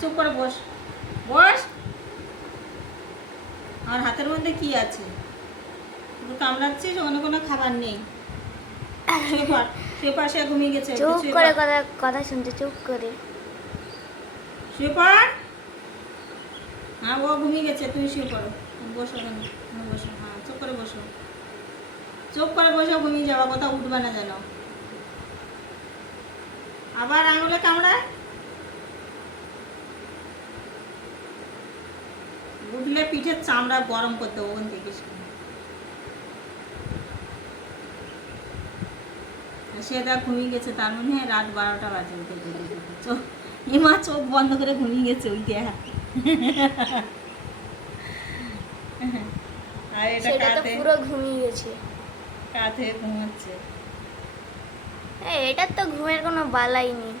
চুপ করে বস, বস। আর হাতের মধ্যে কি আছে? তুই কামড়াচ্ছিস, ওখানে কোনো খাবার নেই। সে পাশে ঘুমিয়ে গেছে। চুপ করে কথা কথা শুনতে, চুপ করে। শুয়ে পড়। হ্যাঁ, ও ঘুমিয়ে গেছে, তুমি শুয়ে পড়ো। বসো ওখানে, বসো। হ্যাঁ, চুপ করে বসো, চুপ করে বসো। ঘুমিয়ে যাওয়া, কোথাও উঠবে না যেন। আবার আঙুলে কামড়ায়, উঠলে পিঠের চামড়া গরম করতে ওখান থেকে। সেটা ঘুমিয়ে গেছে, তার মনে হয় রাত 12টা বাজে উঠে চোখ। এমা চোখ বন্ধ করে ঘুমিয়ে গেছে ওই দেয়া। আর এটা সেটা তো কাঁধে, পুরো ঘুমিয়ে গেছে। কাঁধে ঘুমাচ্ছে। এটার তো ঘুমের কোনো বালাই নেই।